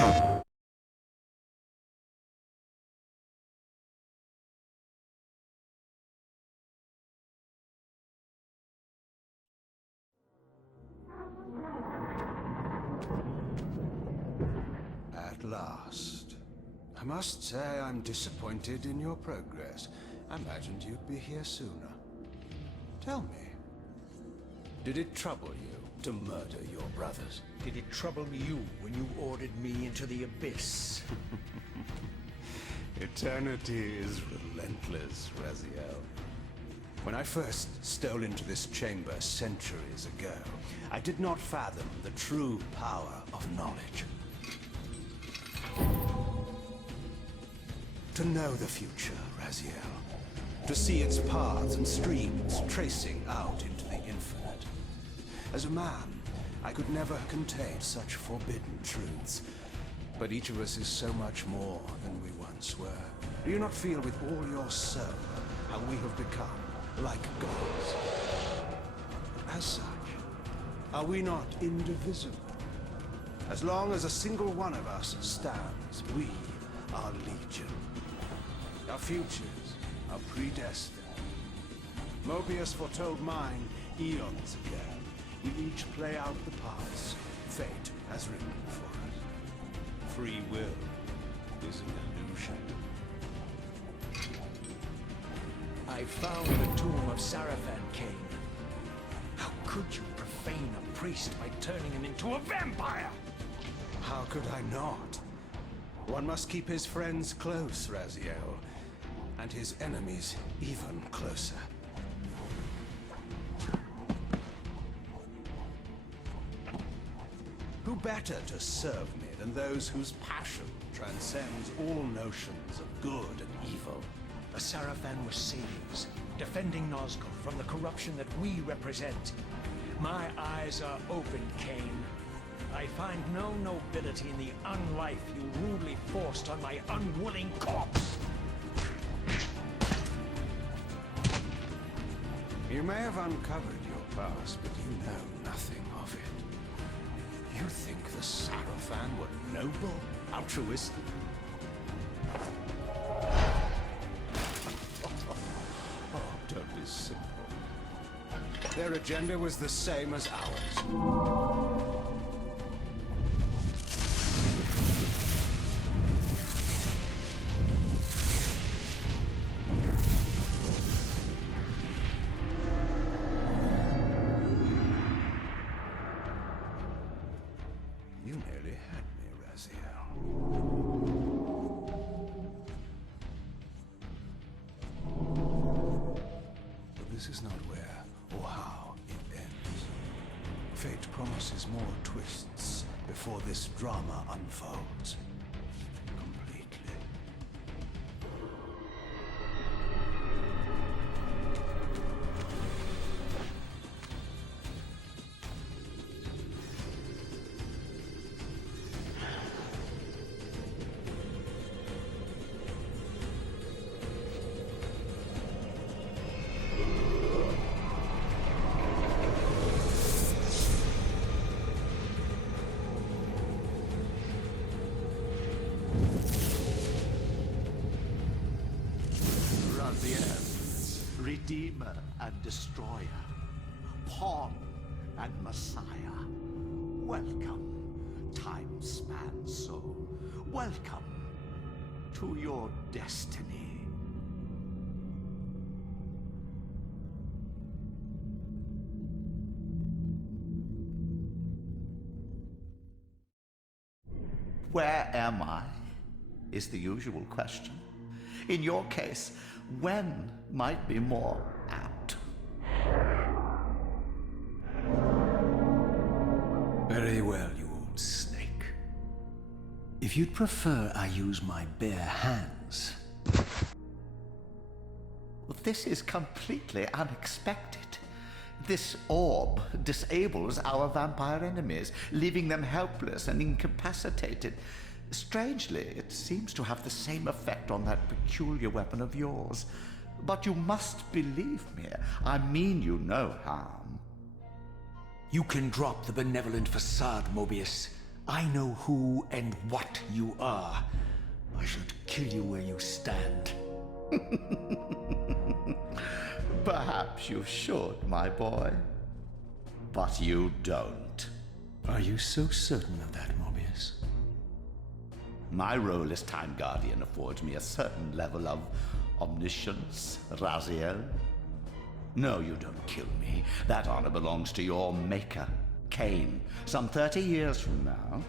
At last. I must say I'm disappointed in your progress. I imagined you'd be here sooner. Tell me, did it trouble you to murder your brothers? Did it trouble you when you ordered me into the abyss? Eternity is relentless, Raziel. When I first stole into this chamber centuries ago, I did not fathom the true power of knowledge. To know the future, Raziel. To see its paths and streams tracing out into the infinite. As a man, I could never contain such forbidden truths. But each of us is so much more than we once were. Do you not feel with all your soul how we have become like gods? As such, are we not indivisible? As long as a single one of us stands, we are legion. Our futures are predestined. Mobius foretold mine eons ago. We each play out the parts fate has written for us. Free will is an illusion. I found the tomb of Sarafan, Kain. How could you profane a priest by turning him into a vampire? How could I not? One must keep his friends close, Raziel, and his enemies even closer. Who better to serve me than those whose passion transcends all notions of good and evil? The Sarafan were saviors, defending Nazgul from the corruption that we represent. My eyes are open, Kain. I find no nobility in the unlife you rudely forced on my unwilling corpse. You may have uncovered your past, but you know nothing of it. You think the Sarafan were noble, altruistic? Oh, don't be simple. Their agenda was the same as ours. You nearly had me, Raziel. But this is not where or how it ends. Fate promises more twists before this drama unfolds completely. Redeemer and Destroyer, Pawn and Messiah. Welcome, time-span soul. Welcome to your destiny. Where am I? Is the usual question. In your case, when might be more apt. Very well, you old snake. If you'd prefer I use my bare hands... This is completely unexpected. This orb disables our vampire enemies, leaving them helpless and incapacitated. Strangely, it seems to have the same effect on that peculiar weapon of yours. But you must believe me. I mean you no harm. You can drop the benevolent facade, Mobius. I know who and what you are. I should kill you where you stand. Perhaps you should, my boy. But you don't. Are you so certain of that, Morbius? My role as Time Guardian affords me a certain level of omniscience, Raziel. No, you don't kill me. That honor belongs to your maker, Kain, some 30 years from now.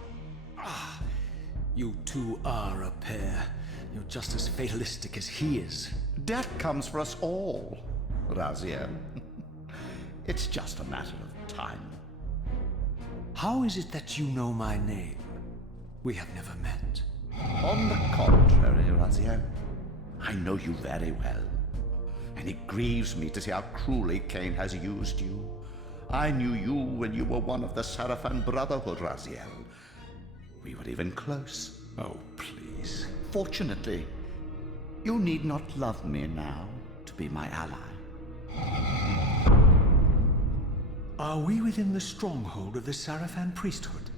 You two are a pair. You're just as fatalistic as he is. Death comes for us all, Raziel. It's just a matter of time. How is it that you know my name? We have never met. On the contrary, Raziel, I know you very well. And it grieves me to see how cruelly Kain has used you. I knew you when you were one of the Sarafan Brotherhood, Raziel. We were even close. Oh, please. Fortunately, you need not love me now to be my ally. Are we within the stronghold of the Sarafan priesthood?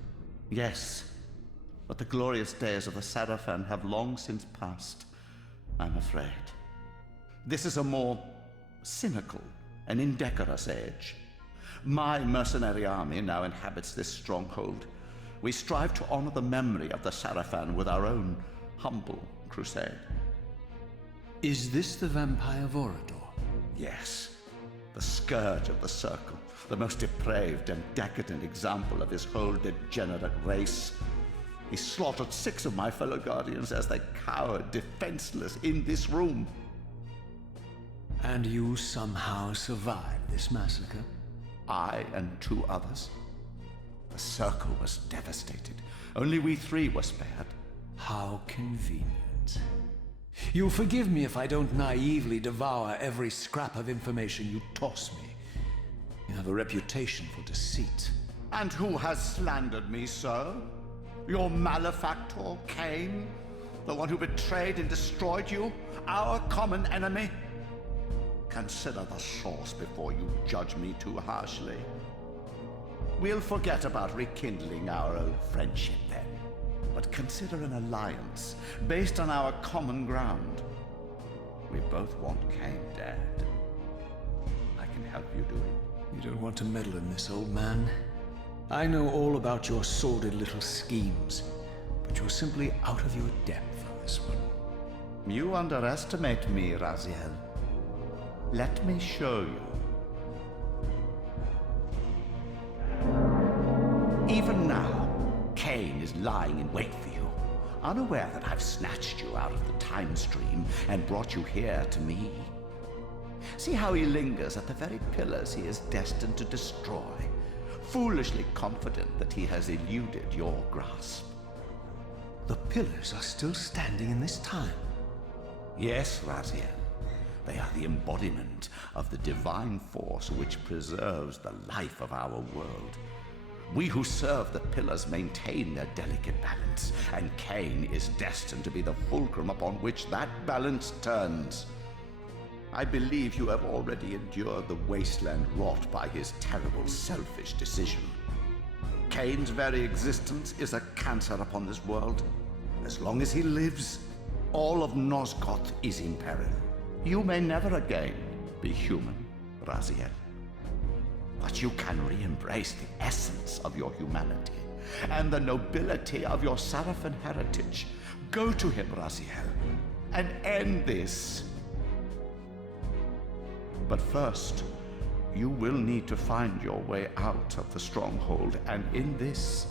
Yes, but the glorious days of the Sarafan have long since passed, I'm afraid. This is a more cynical and indecorous age. My mercenary army now inhabits this stronghold. We strive to honor the memory of the Sarafan with our own humble crusade. Is this the vampire Vorador? Yes, the scourge of the Circle, the most depraved and decadent example of his whole degenerate race. He slaughtered 6 of my fellow Guardians as they cowered defenseless in this room. And you somehow survived this massacre? I and 2 others. The Circle was devastated. Only we 3 were spared. How convenient. You'll forgive me if I don't naively devour every scrap of information you toss me. You have a reputation for deceit. And who has slandered me so? Your malefactor, Kain? The one who betrayed and destroyed you? Our common enemy? Consider the source before you judge me too harshly. We'll forget about rekindling our old friendship then. But consider an alliance based on our common ground. We both want Kain dead. I can help you do it. You don't want to meddle in this, old man. I know all about your sordid little schemes, but you're simply out of your depth on this one. You underestimate me, Raziel. Let me show you. Even now, Kain is lying in wait for you, unaware that I've snatched you out of the time stream and brought you here to me. See how he lingers at the very pillars he is destined to destroy, foolishly confident that he has eluded your grasp. The pillars are still standing in this time. Yes, Raziel. They are the embodiment of the divine force which preserves the life of our world. We who serve the pillars maintain their delicate balance, and Kain is destined to be the fulcrum upon which that balance turns. I believe you have already endured the wasteland wrought by his terrible, selfish decision. Kain's very existence is a cancer upon this world. As long as he lives, all of Nosgoth is in peril. You may never again be human, Raziel. But you can re-embrace the essence of your humanity and the nobility of your Sarafan heritage. Go to him, Raziel, and end this. But first, you will need to find your way out of the stronghold, and in this,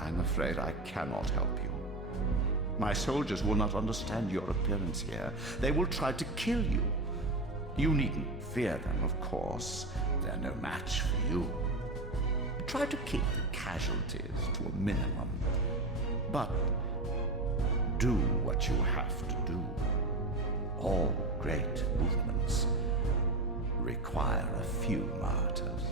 I'm afraid I cannot help you. My soldiers will not understand your appearance here. They will try to kill you. You needn't fear them, of course. They're no match for you. Try to keep the casualties to a minimum. But do what you have to do. All great movements require a few martyrs.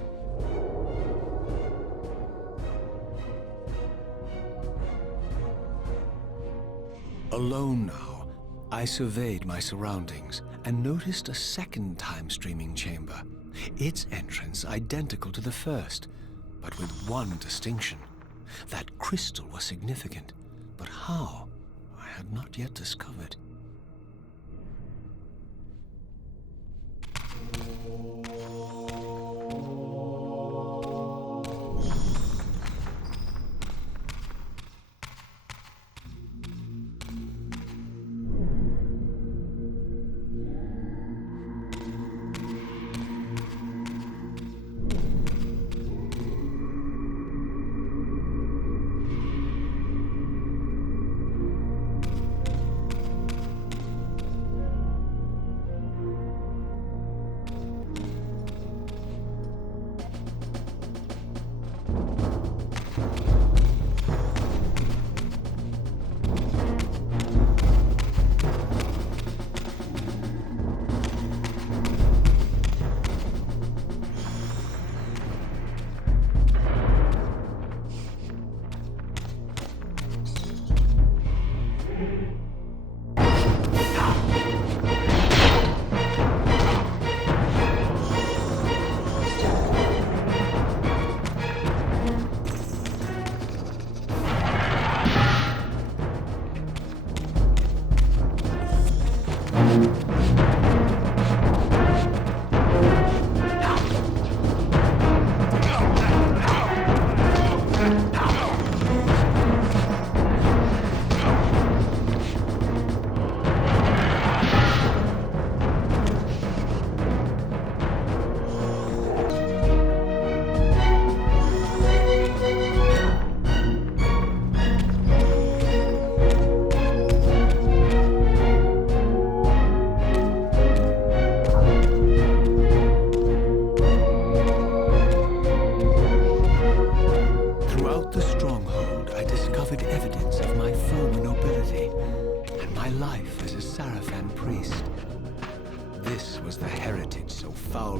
Alone now, I surveyed my surroundings and noticed a second time-streaming chamber. Its entrance identical to the first, but with one distinction. That crystal was significant, but how? I had not yet discovered.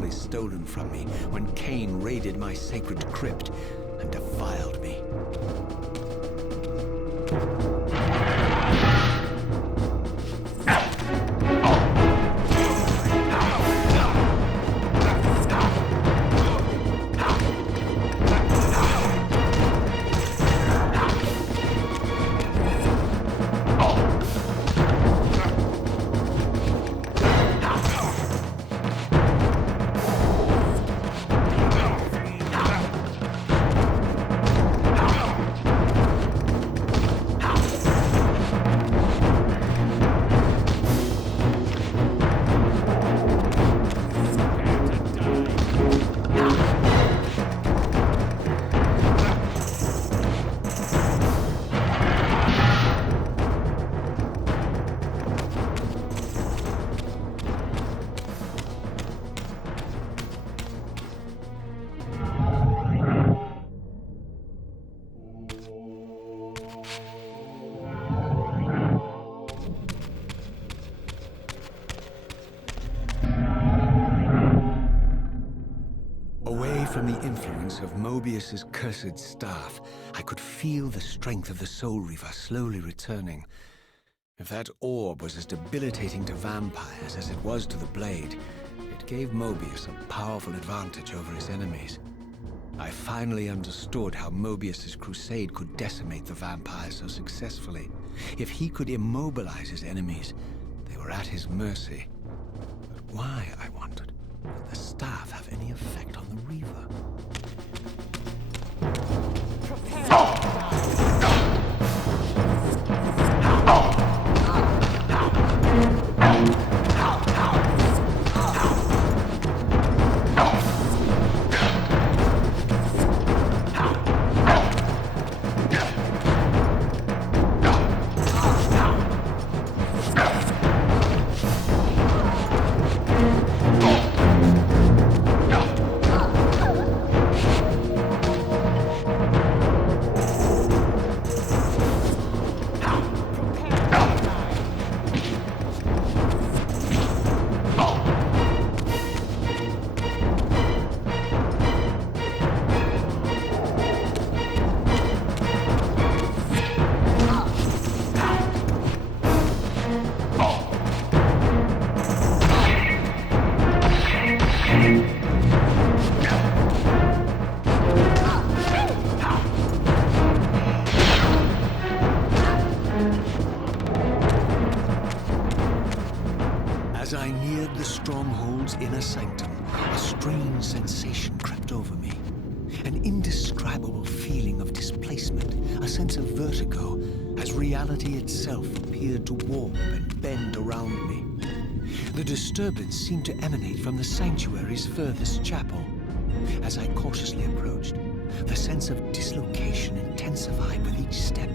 Stolen from me when Kain raided my sacred crypt and defiled me. From the influence of Mobius's cursed staff, I could feel the strength of the Soul Reaver slowly returning. If that orb was as debilitating to vampires as it was to the blade, it gave Mobius a powerful advantage over his enemies. I finally understood how Mobius's crusade could decimate the vampires so successfully. If he could immobilize his enemies, they were at his mercy. But why, I wondered, would the staff have any effect on the Reaver? As I neared the stronghold's inner sanctum, a strange sensation crept over me. An indescribable feeling of displacement, a sense of vertigo, as reality itself appeared to warp and bend around me. The disturbance seemed to emanate from the sanctuary's furthest chapel. As I cautiously approached, the sense of dislocation intensified with each step.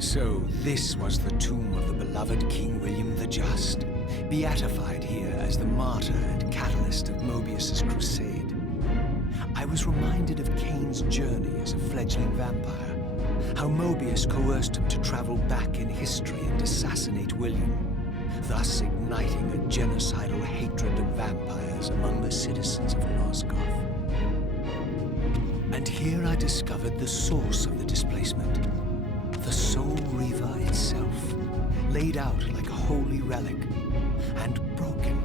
So this was the tomb of the beloved King William the Just, beatified here as the martyr and catalyst of Mobius's crusade. I was reminded of Kain's journey as a fledgling vampire, how Mobius coerced him to travel back in history and assassinate William, thus igniting a genocidal hatred of vampires among the citizens of Nosgoth. And here I discovered the source of the displacement. The Soul Reaver itself, laid out like a holy relic, and broken,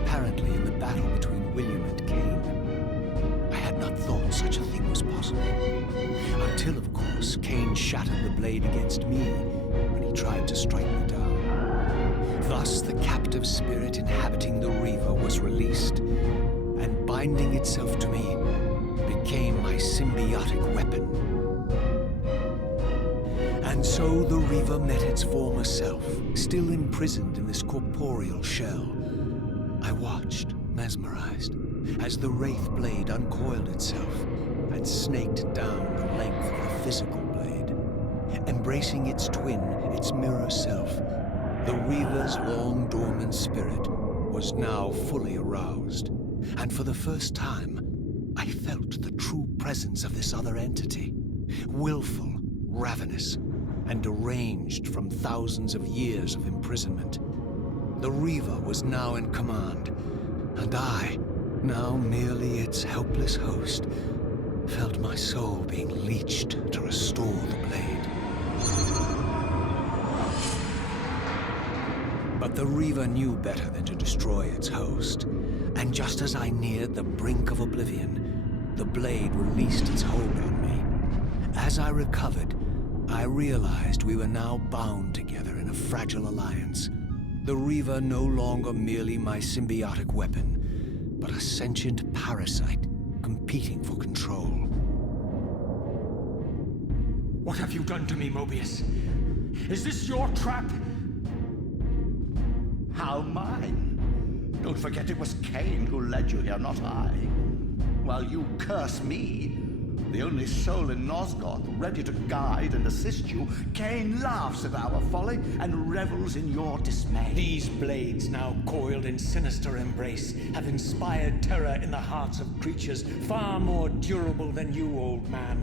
apparently in the battle between William and Kain. I had not thought such a thing was possible, until, of course, Kain shattered the blade against me when he tried to strike me down. Thus, the captive spirit inhabiting the Reaver was released, and binding itself to me, became my symbiotic weapon. And so the Reaver met its former self, still imprisoned in this corporeal shell. I watched, mesmerized, as the Wraith blade uncoiled itself and snaked down the length of the physical blade. Embracing its twin, its mirror self, the Reaver's long-dormant spirit was now fully aroused. And for the first time, I felt the true presence of this other entity, willful, ravenous, and deranged from thousands of years of imprisonment. The Reaver was now in command, and I, now merely its helpless host, felt my soul being leached to restore the blade. But the Reaver knew better than to destroy its host, and just as I neared the brink of oblivion, the blade released its hold on me. As I recovered, I realized we were now bound together in a fragile alliance. The Reaver no longer merely my symbiotic weapon, but a sentient parasite competing for control. What have you done to me, Mobius? Is this your trap? How mine? Don't forget it was Kain who led you here, not I. While you curse me, the only soul in Nosgoth ready to guide and assist you, Kain laughs at our folly and revels in your dismay. These blades, now coiled in sinister embrace, have inspired terror in the hearts of creatures far more durable than you, old man.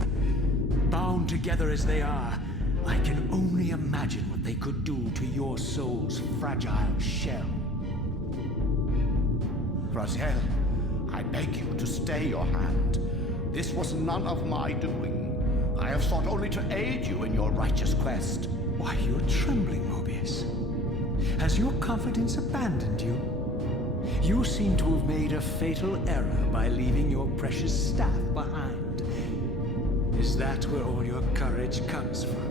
Bound together as they are, I can only imagine what they could do to your soul's fragile shell. Raziel, I beg you to stay your hand. This was none of my doing. I have sought only to aid you in your righteous quest. Why, you're trembling, Mobius. Has your confidence abandoned you? You seem to have made a fatal error by leaving your precious staff behind. Is that where all your courage comes from?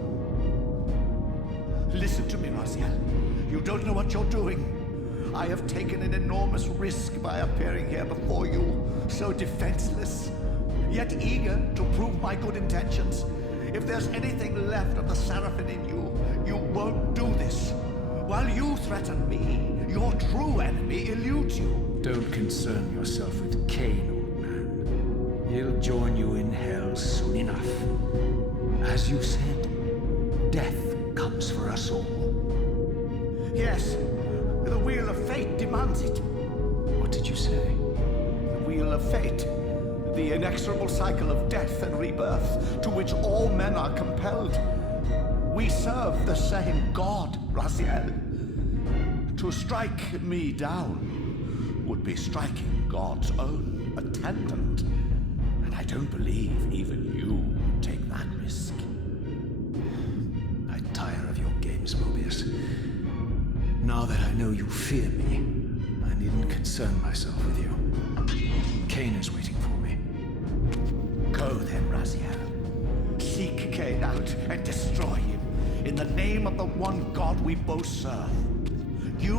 Listen to me, Raziel. You don't know what you're doing. I have taken an enormous risk by appearing here before you, so defenseless, yet eager to prove my good intentions. If there's anything left of the Seraphim in you, you won't do this. While you threaten me, your true enemy eludes you. Don't concern yourself with Kain, old man. He'll join you in hell soon enough. As you said, death comes for us all. Yes, the wheel of fate demands it. What did you say? The wheel of fate. The inexorable cycle of death and rebirth to which all men are compelled. We serve the same God, Raziel. To strike me down would be striking God's own attendant. And I don't believe even you would take that risk. I tire of your games, Mobius. Now that I know you fear me, I needn't concern myself with you. Kain is waiting for me. Go then, Raziel. Seek Kain out and destroy him in the name of the one God we both serve. You,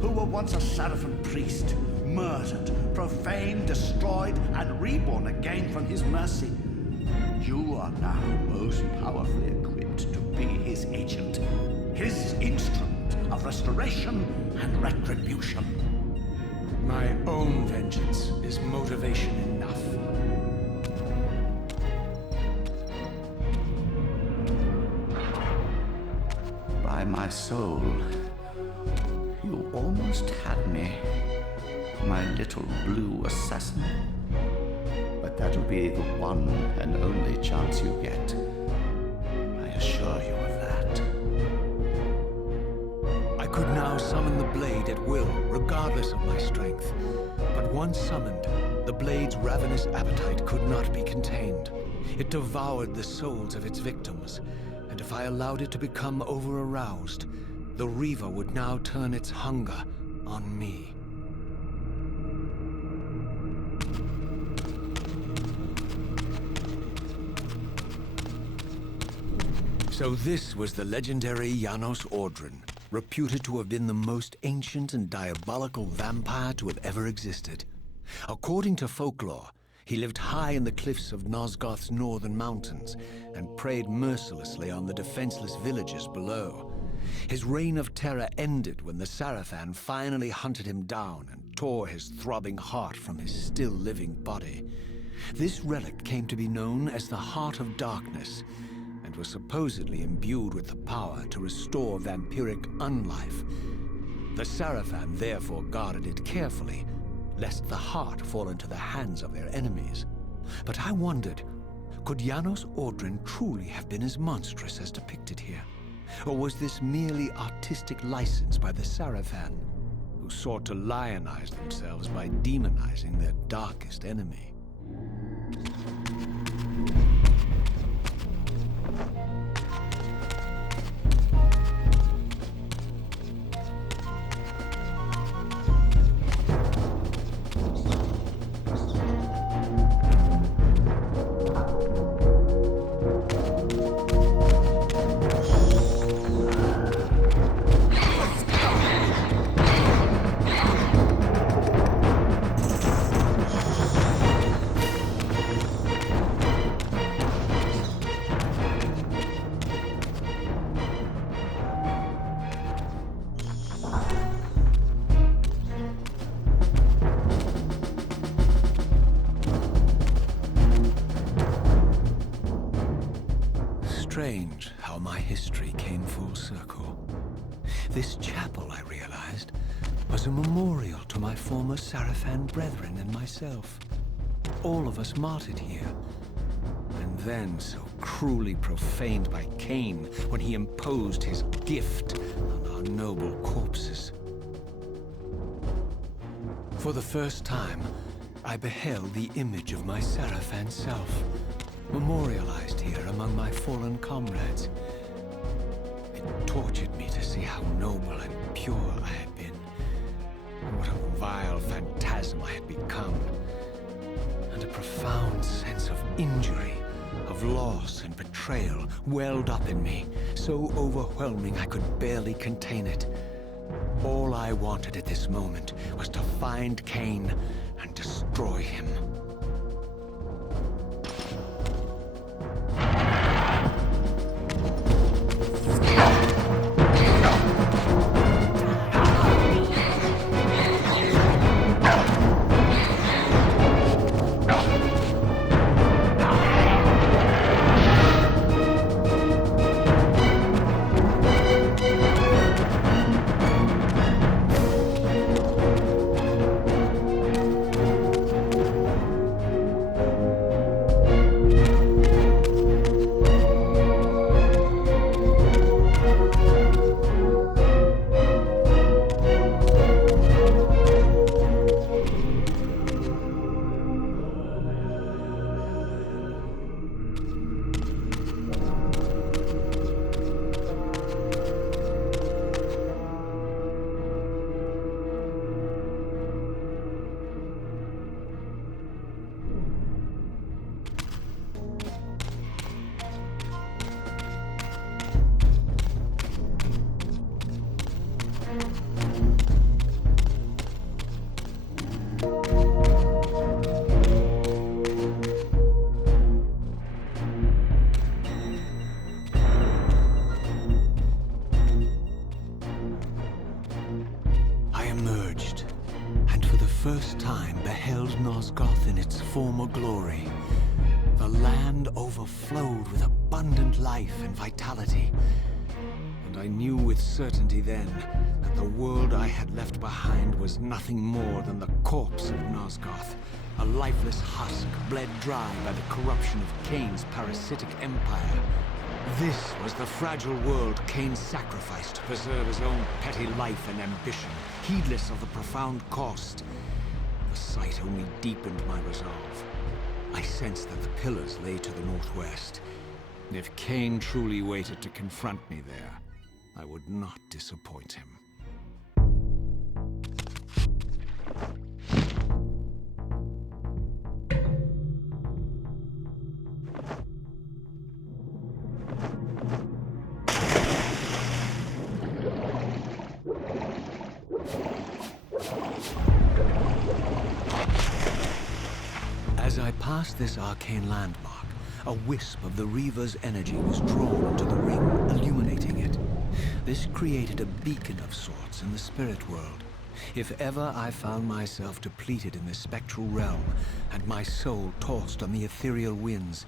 who were once a Seraphim priest, murdered, profaned, destroyed, and reborn again from his mercy. You are now most powerfully equipped to be his agent, his instrument of restoration and retribution. My own vengeance is motivation enough. By my soul, you almost had me, my little blue assassin. But that'll be the one and only chance you get. I assure you of that. I could now summon the blade at will, regardless of my strength. But once summoned, the blade's ravenous appetite could not be contained. It devoured the souls of its victims, and if I allowed it to become over-aroused, the Reaver would now turn its hunger on me. So this was the legendary Janos Ordren, reputed to have been the most ancient and diabolical vampire to have ever existed. According to folklore, he lived high in the cliffs of Nosgoth's northern mountains and preyed mercilessly on the defenseless villages below. His reign of terror ended when the Sarafan finally hunted him down and tore his throbbing heart from his still-living body. This relic came to be known as the Heart of Darkness, and was supposedly imbued with the power to restore vampiric unlife. The Sarafan therefore guarded it carefully, lest the heart fall into the hands of their enemies. But I wondered, could Janos Ordren truly have been as monstrous as depicted here? Or was this merely artistic license by the Sarafan, who sought to lionize themselves by demonizing their darkest enemy? Strange how my history came full circle. This chapel, I realized, was a memorial to my former Sarafan brethren and myself. All of us martyred here, and then so cruelly profaned by Kain when he imposed his gift on our noble corpses. For the first time, I beheld the image of my Sarafan self, memorialized here among my fallen comrades. It tortured me to see how noble and pure I had been, and what a vile phantasm I had become, and a profound sense of injury, of loss and betrayal welled up in me, so overwhelming I could barely contain it. All I wanted at this moment was to find Kain and destroy him. first time beheld Nosgoth in its former glory, the land overflowed with abundant life and vitality. And I knew with certainty then that the world I had left behind was nothing more than the corpse of Nosgoth, a lifeless husk bled dry by the corruption of Kain's parasitic empire. This was the fragile world Kain sacrificed to preserve his own petty life and ambition, heedless of the profound cost. The sight only deepened my resolve. I sensed that the pillars lay to the northwest. If Kain truly waited to confront me there, I would not disappoint him. As I passed this arcane landmark, a wisp of the Reaver's energy was drawn into the ring, illuminating it. This created a beacon of sorts in the spirit world. If ever I found myself depleted in the spectral realm, and my soul tossed on the ethereal winds,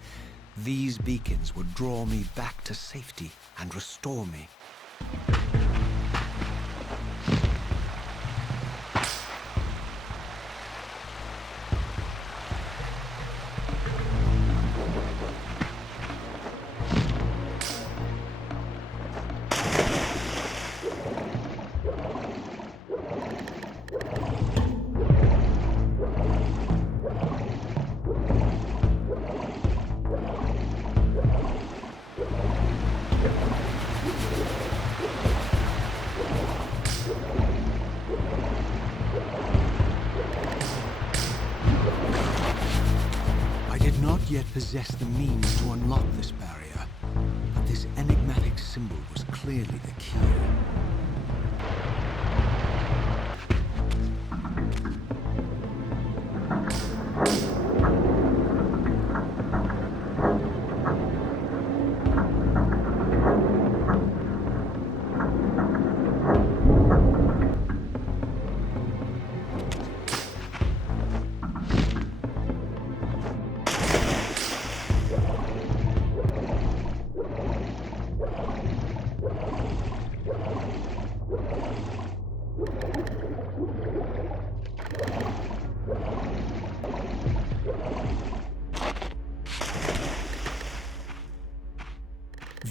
these beacons would draw me back to safety and restore me. Yet possess the means to unlock this barrier, but this enigmatic symbol was clearly the key.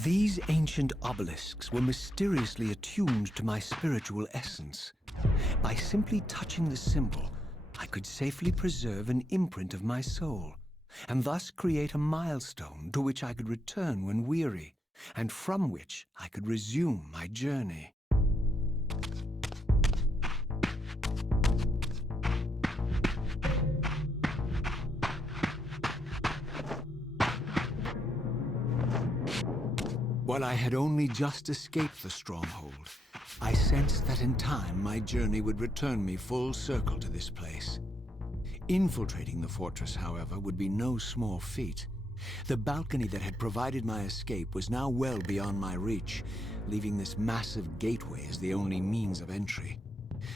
These ancient obelisks were mysteriously attuned to my spiritual essence. By simply touching the symbol, I could safely preserve an imprint of my soul, and thus create a milestone to which I could return when weary, and from which I could resume my journey. While I had only just escaped the stronghold, I sensed that in time my journey would return me full circle to this place. Infiltrating the fortress, however, would be no small feat. The balcony that had provided my escape was now well beyond my reach, leaving this massive gateway as the only means of entry.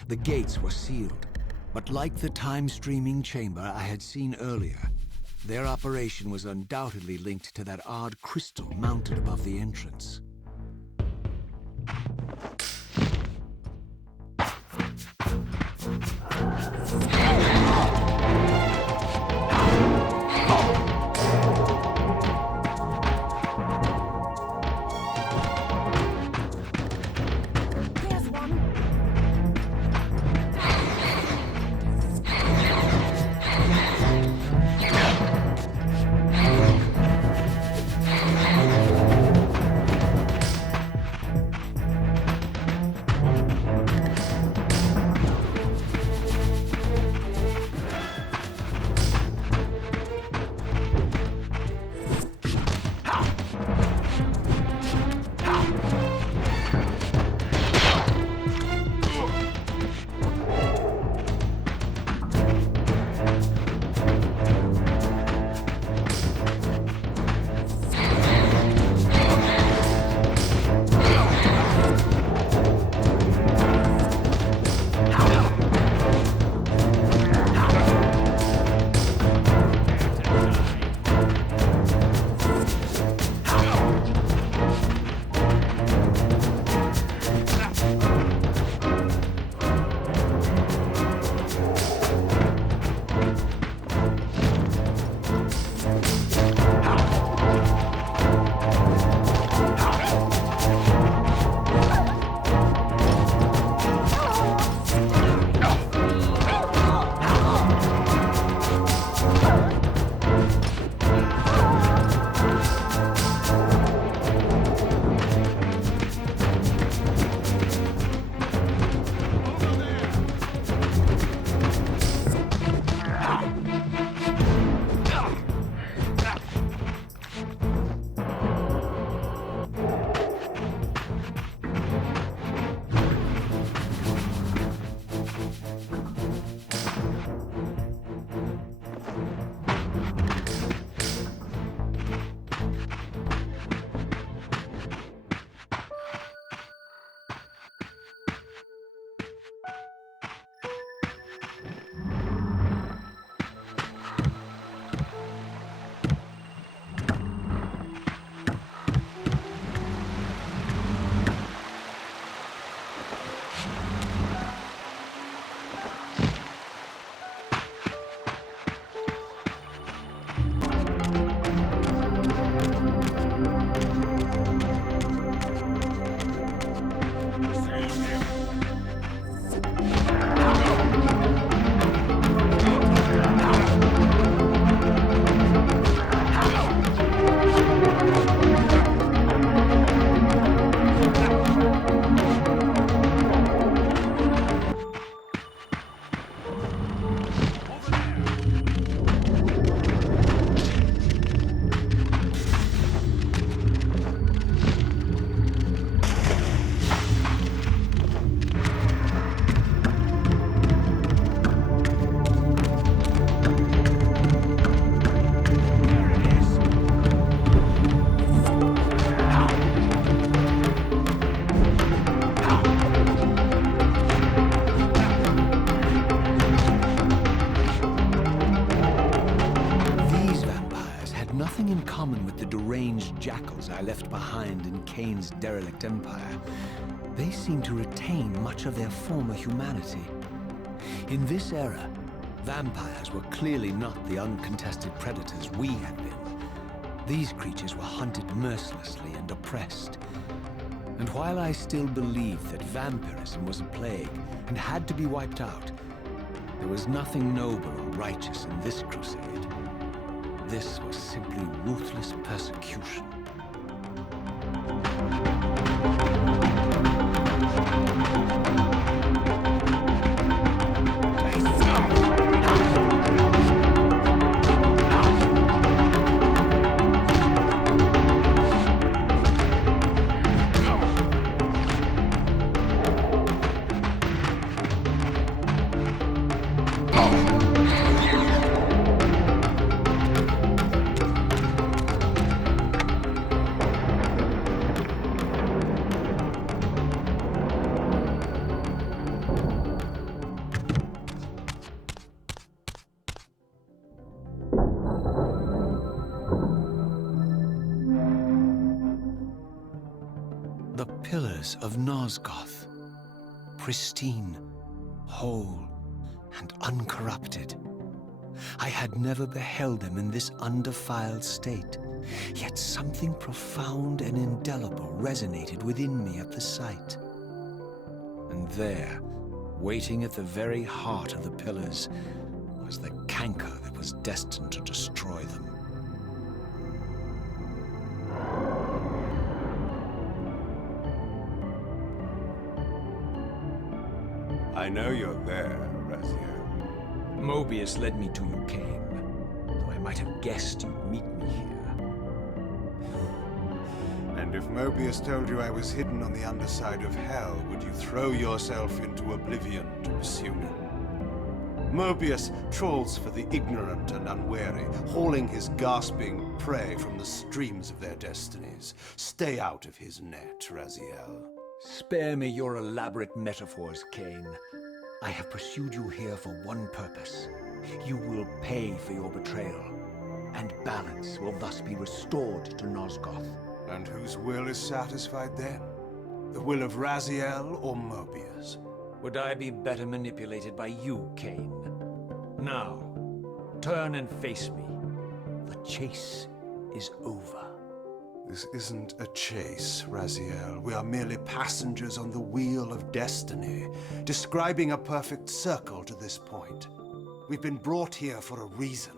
The gates were sealed, but like the time-streaming chamber I had seen earlier, their operation was undoubtedly linked to that odd crystal mounted above the entrance. Kain's derelict empire, they seem to retain much of their former humanity. In this era, vampires were clearly not the uncontested predators we had been. These creatures were hunted mercilessly and oppressed. And while I still believed that vampirism was a plague and had to be wiped out, there was nothing noble or righteous in this crusade. This was simply ruthless persecution. The pillars of Nosgoth, pristine, whole, and uncorrupted. I had never beheld them in this undefiled state, yet something profound and indelible resonated within me at the sight. And there, waiting at the very heart of the pillars, was the canker that was destined to destroy them. I know you're there, Raziel. Mobius led me to you, Kain, though I might have guessed you'd meet me here. And if Mobius told you I was hidden on the underside of hell, would you throw yourself into oblivion to pursue me? Mobius trawls for the ignorant and unwary, hauling his gasping prey from the streams of their destinies. Stay out of his net, Raziel. Spare me your elaborate metaphors, Kain. I have pursued you here for one purpose. You will pay for your betrayal, and balance will thus be restored to Nosgoth. And whose will is satisfied then? The will of Raziel or Mobius? Would I be better manipulated by you, Kain? Now, turn and face me. The chase is over. This isn't a chase, Raziel. We are merely passengers on the wheel of destiny, describing a perfect circle to this point. We've been brought here for a reason.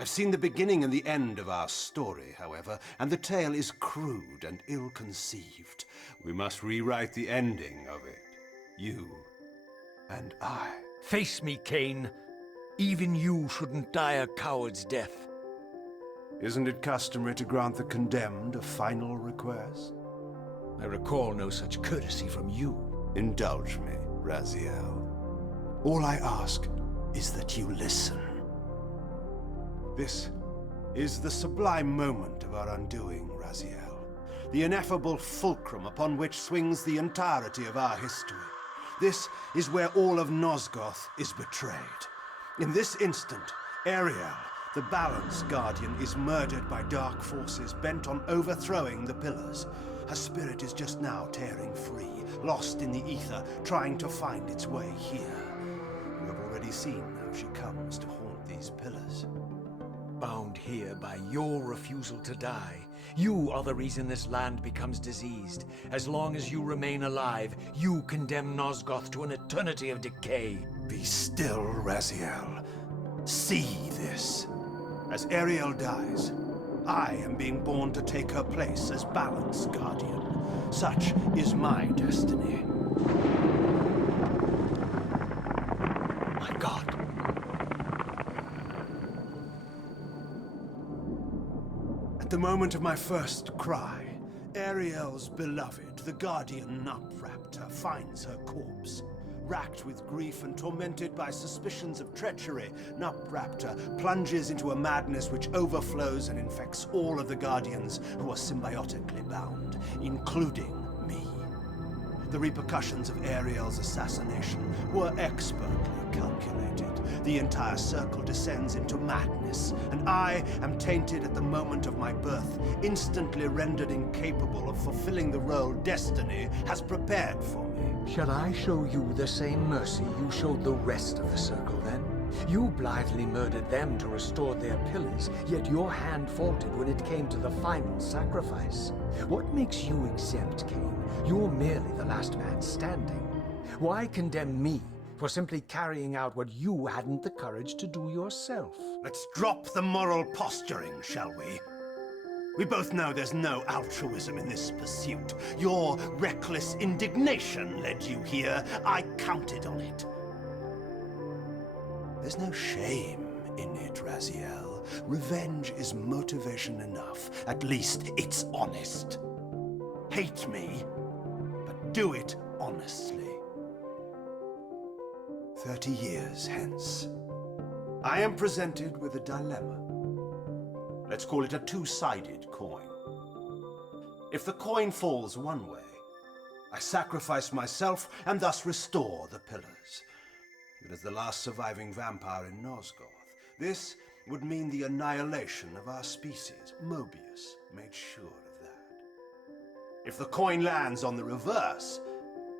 I've seen the beginning and the end of our story, however, and the tale is crude and ill-conceived. We must rewrite the ending of it. You and I. Face me, Kain. Even you shouldn't die a coward's death. Isn't it customary to grant the condemned a final request? I recall no such courtesy from you. Indulge me, Raziel. All I ask is that you listen. This is the sublime moment of our undoing, Raziel. The ineffable fulcrum upon which swings the entirety of our history. This is where all of Nosgoth is betrayed. In this instant, Ariel, the Balance Guardian, is murdered by dark forces bent on overthrowing the pillars. Her spirit is just now tearing free, lost in the ether, trying to find its way here. You have already seen how she comes to haunt these pillars. Bound here by your refusal to die. You are the reason this land becomes diseased. As long as you remain alive, you condemn Nosgoth to an eternity of decay. Be still, Raziel. See this. As Ariel dies, I am being born to take her place as Balance Guardian. Such is my destiny. My God. At the moment of my first cry, Ariel's beloved, the Guardian Nupraptor, finds her corpse. Racked with grief and tormented by suspicions of treachery, Nupraptor plunges into a madness which overflows and infects all of the Guardians who are symbiotically bound, including me. The repercussions of Ariel's assassination were expertly calculated. The entire circle descends into madness, and I am tainted at the moment of my birth, instantly rendered incapable of fulfilling the role destiny has prepared for me. Shall I show you the same mercy you showed the rest of the circle, then? You blithely murdered them to restore their pillars, yet your hand faltered when it came to the final sacrifice. What makes you exempt, Kain? You're merely the last man standing. Why condemn me for simply carrying out what you hadn't the courage to do yourself? Let's drop the moral posturing, shall we? We both know there's no altruism in this pursuit. Your reckless indignation led you here. I counted on it. There's no shame in it, Raziel. Revenge is motivation enough. At least it's honest. Hate me, but do it honestly. 30 years hence, I am presented with a dilemma. Let's call it a two-sided coin. If the coin falls one way, I sacrifice myself and thus restore the pillars. But as the last surviving vampire in Nosgoth, this would mean the annihilation of our species. Mobius made sure of that. If the coin lands on the reverse,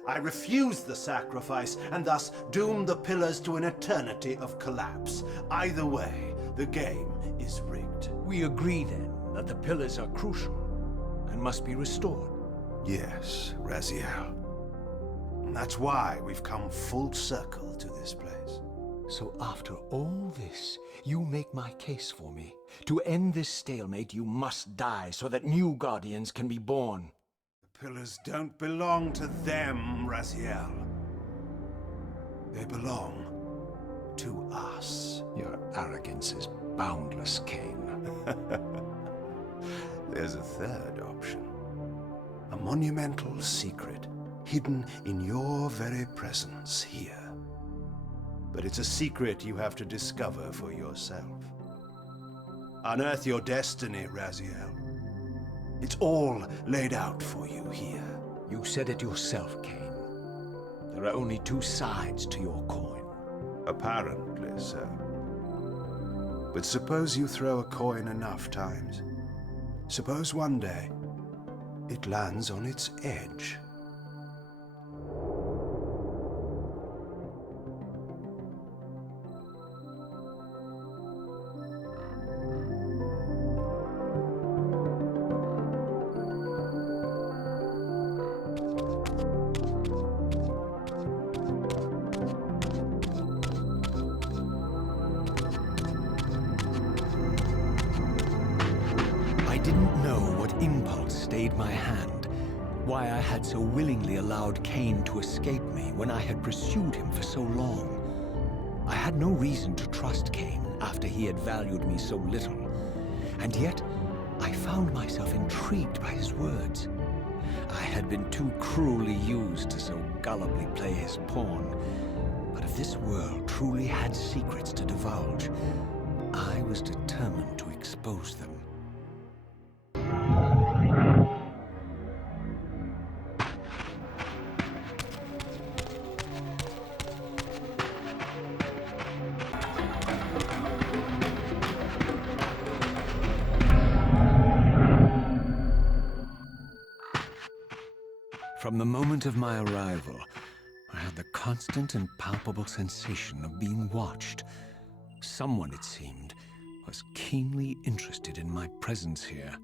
I refuse the sacrifice and thus doom the pillars to an eternity of collapse. Either way, the game is rigged. We agree, then, that the pillars are crucial and must be restored. Yes, Raziel. And that's why we've come full circle to this place. So after all this, you make my case for me. To end this stalemate, you must die so that new Guardians can be born. The pillars don't belong to them, Raziel. They belong to us. Your arrogance is boundless, Kain. There's a third option. A monumental secret hidden in your very presence here. But it's a secret you have to discover for yourself. Unearth your destiny, Raziel. It's all laid out for you here. You said it yourself, Kain. There are only two sides to your coin. Apparently so. But suppose you throw a coin enough times. Suppose one day it lands on its edge. I didn't know what impulse stayed my hand, why I had so willingly allowed Kain to escape me when I had pursued him for so long. I had no reason to trust Kain after he had valued me so little, and yet I found myself intrigued by his words. I had been too cruelly used to so gullibly play his pawn, but if this world truly had secrets to divulge, I was determined to expose them. From the moment of my arrival, I had the constant and palpable sensation of being watched. Someone, it seemed, was keenly interested in my presence here.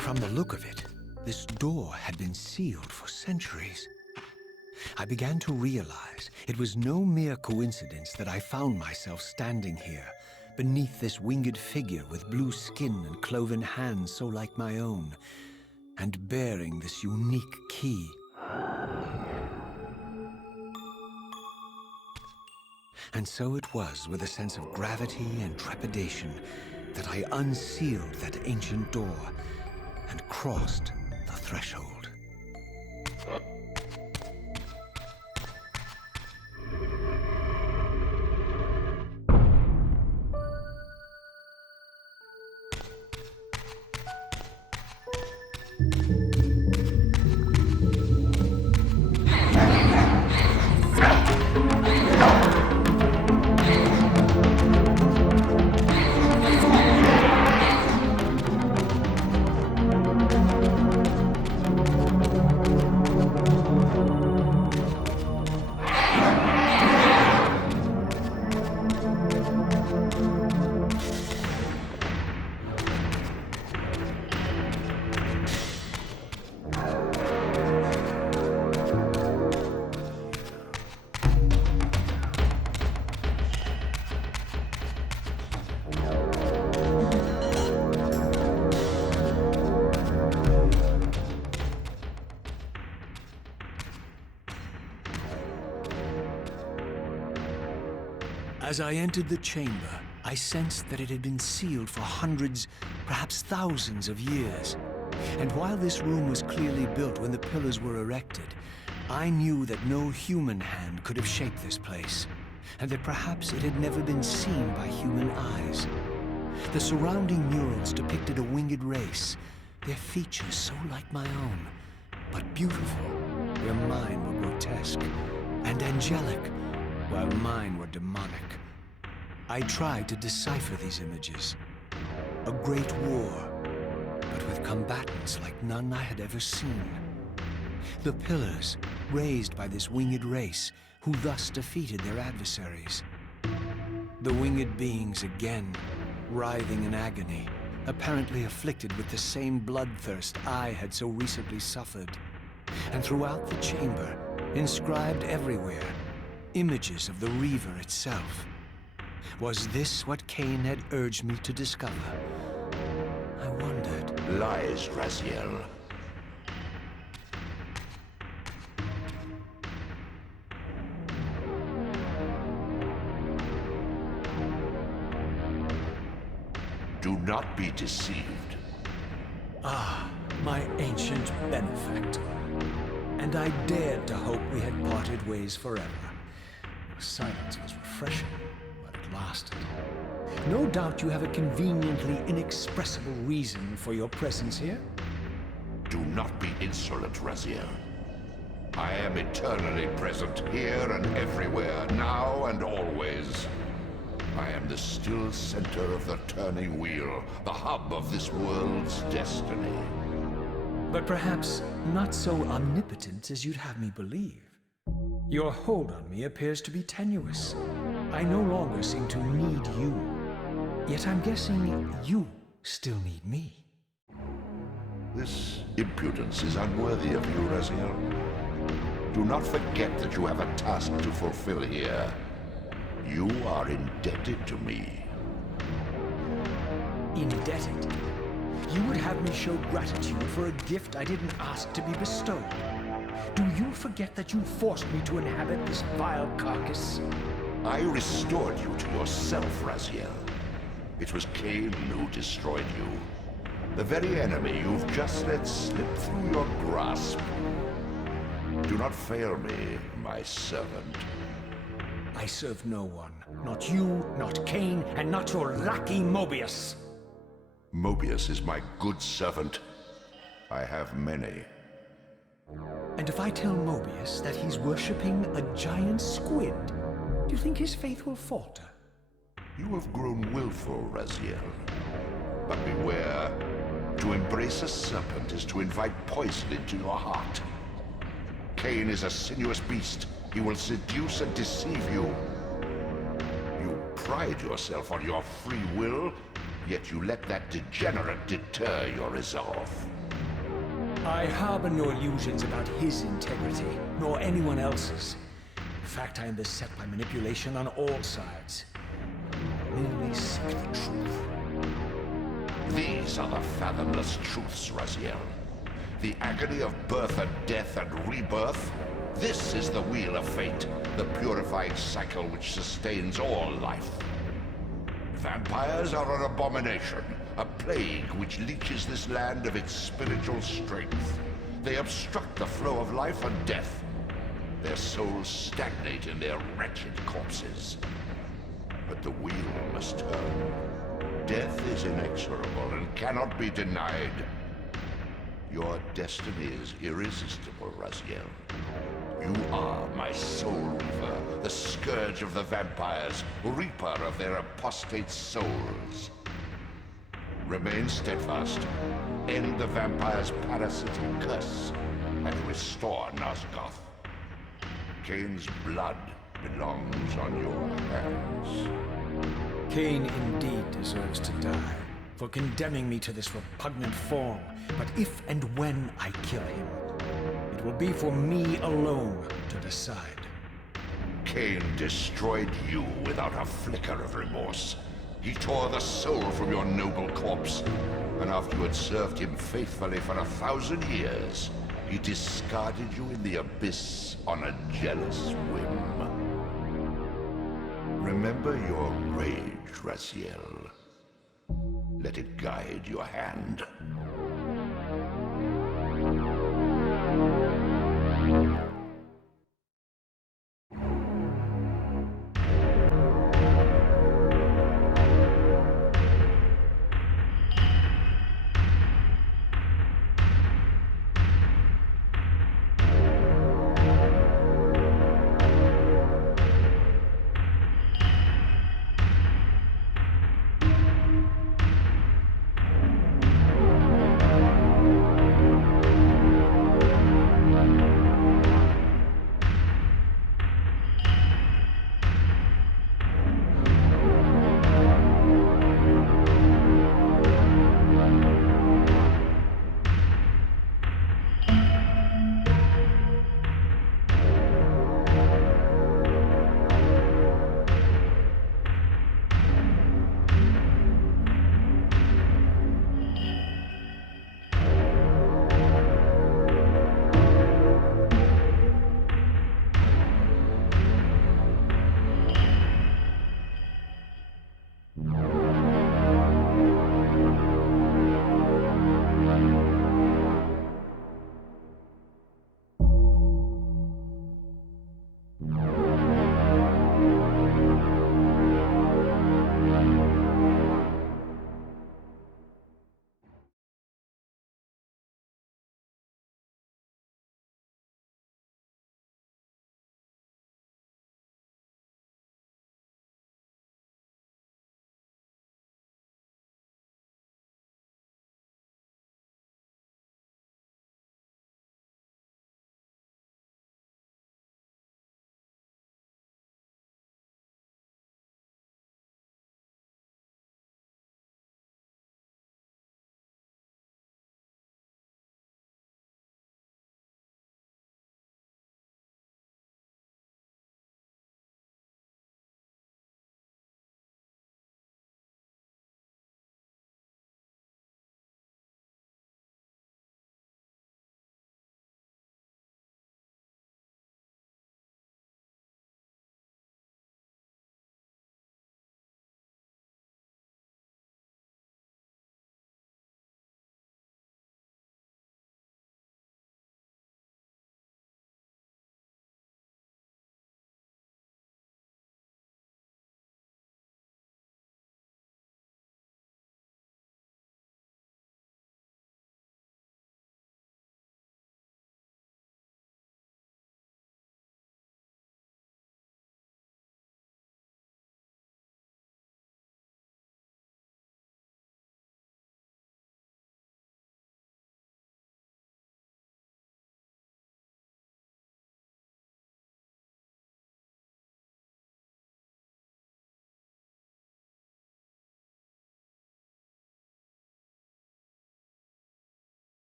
From the look of it, this door had been sealed for centuries. I began to realize it was no mere coincidence that I found myself standing here, beneath this winged figure with blue skin and cloven hands so like my own, and bearing this unique key. And so it was with a sense of gravity and trepidation that I unsealed that ancient door and crossed the threshold. As I entered the chamber, I sensed that it had been sealed for hundreds, perhaps thousands of years. And while this room was clearly built when the pillars were erected, I knew that no human hand could have shaped this place, and that perhaps it had never been seen by human eyes. The surrounding murals depicted a winged race, their features so like my own, but beautiful, where mine were grotesque, and angelic, while mine were demonic. I tried to decipher these images. A great war, but with combatants like none I had ever seen. The pillars, raised by this winged race, who thus defeated their adversaries. The winged beings again, writhing in agony, apparently afflicted with the same bloodthirst I had so recently suffered. And throughout the chamber, inscribed everywhere, images of the Reaver itself. Was this what Kain had urged me to discover? I wondered. Lies, Raziel. Do not be deceived. Ah, my ancient benefactor. And I dared to hope we had parted ways forever. The silence was refreshing, but it lasted. No doubt you have a conveniently inexpressible reason for your presence here. Do not be insolent, Raziel. I am eternally present here and everywhere, now and always. I am the still center of the turning wheel, the hub of this world's destiny. But perhaps not so omnipotent as you'd have me believe. Your hold on me appears to be tenuous. I no longer seem to need you. Yet I'm guessing you still need me. This impudence is unworthy of you, Raziel. Do not forget that you have a task to fulfill here. You are indebted to me. Indebted? You would have me show gratitude for a gift I didn't ask to be bestowed. Do you forget that you forced me to inhabit this vile carcass? I restored you to yourself, Raziel. It was Kain who destroyed you. The very enemy you've just let slip through your grasp. Do not fail me, my servant. I serve no one. Not you, not Kain, and not your lackey Mobius. Mobius is my good servant. I have many. And if I tell Mobius that he's worshipping a giant squid, do you think his faith will falter? You have grown willful, Raziel. But beware. To embrace a serpent is to invite poison into your heart. Kain is a sinuous beast. He will seduce and deceive you. You pride yourself on your free will, yet you let that degenerate deter your resolve. I harbor no illusions about his integrity, nor anyone else's. In fact, I am beset by manipulation on all sides. I merely seek the truth. These are the fathomless truths, Raziel. The agony of birth and death and rebirth. This is the wheel of fate, the purifying cycle which sustains all life. Vampires are an abomination, a plague which leeches this land of its spiritual strength. They obstruct the flow of life and death. Their souls stagnate in their wretched corpses. But the wheel must turn. Death is inexorable and cannot be denied. Your destiny is irresistible, Raziel. You are my soul reaver, the scourge of the vampires, reaper of their apostate souls. Remain steadfast, end the vampire's parasitic curse, and restore Nosgoth. Kain's blood belongs on your hands. Kain indeed deserves to die for condemning me to this repugnant form. But if and when I kill him, it will be for me alone to decide. Kain destroyed you without a flicker of remorse. He tore the soul from your noble corpse, and after you had served him faithfully for 1,000 years, he discarded you in the abyss on a jealous whim. Remember your rage, Raziel. Let it guide your hand.